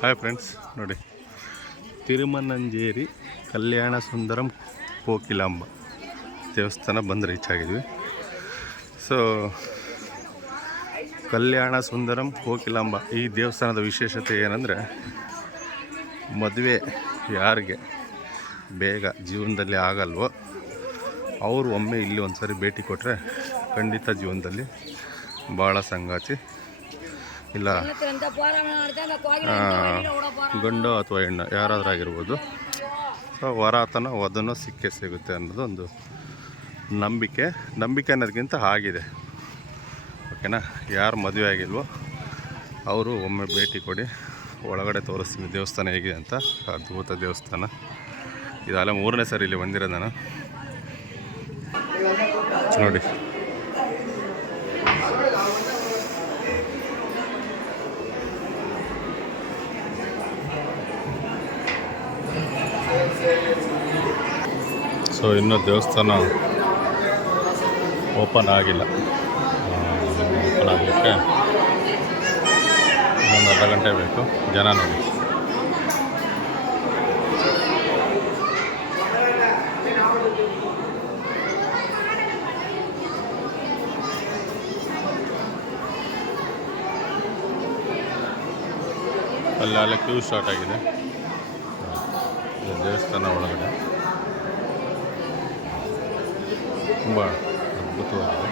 Hi friends ನೋಡಿ. ತಿರುಮನಂಜೇರಿ ಕಲ್ಯಾಣ ಸುಂದರಂ ಕೋಕಿಲಾಂಬ ದೇವಸ್ಥಾನ ಬಂದು ರೀಚ್ ಆಗಿದ್ವಿ. ಸೊ ಕಲ್ಯಾಣ ಸುಂದರಂ ಕೋಕಿಲಾಂಬ ಈ ದೇವಸ್ಥಾನದ ವಿಶೇಷತೆ ಏನಂದರೆ, ಮದುವೆ ಯಾರಿಗೆ ಬೇಗ ಜೀವನದಲ್ಲಿ ಆಗಲ್ವೋ, ಅವರು ಒಮ್ಮೆ ಇಲ್ಲಿ ಒಂದು ಸಾರಿ ಭೇಟಿ ಕೊಟ್ಟರೆ ಖಂಡಿತ ಜೀವನದಲ್ಲಿ ಭಾಳ ಸಂಗಾತಿ. ಇಲ್ಲ. ಗಂಡು ಅಥವಾ ಹೆಣ್ಣು, ಯಾರಾದರೂ ಆಗಿರ್ಬೋದು. ಸೊ ವರಾತನ ವಧನೋ ಸಿಕ್ಕೇ ಸಿಗುತ್ತೆ ಅನ್ನೋದು ಒಂದು ನಂಬಿಕೆ. ನಂಬಿಕೆ ಅನ್ನೋದಕ್ಕಿಂತ ಆಗಿದೆ. ಓಕೆನಾ? ಯಾರು ಮದುವೆ ಆಗಿಲ್ವೋ, ಅವರು ಒಮ್ಮೆ ಭೇಟಿ ಕೊಡಿ. ಒಳಗಡೆ ತೋರಿಸ್ತೀನಿ ದೇವಸ್ಥಾನ ಹೇಗಿದೆ ಅಂತ. ಅದ್ಭುತ ದೇವಸ್ಥಾನ. ಇದೆಲ್ಲ ಮೂರನೇ ಸರಿ ಇಲ್ಲಿ ಬಂದಿರೋದು ನಾನು ನೋಡಿ. ಸೊ ಇನ್ನೂ ದೇವಸ್ಥಾನ ಓಪನ್ ಆಗಿಲ್ಲ. ಓಪನ್ ಆಗಲಿಕ್ಕೆ ಇನ್ನೊಂದು ಅರ್ಧ ಗಂಟೆ ಬೇಕು. ಜನ ನೋಡಿ. ಅಲ್ಲಿ, ಅಲ್ಲೇ ಕ್ಯೂ ಸ್ಟಾರ್ಟ್ ಆಗಿದೆ. ದೇವಸ್ಥಾನ ಒಳಗಡೆ. કુંભાર બધું આવે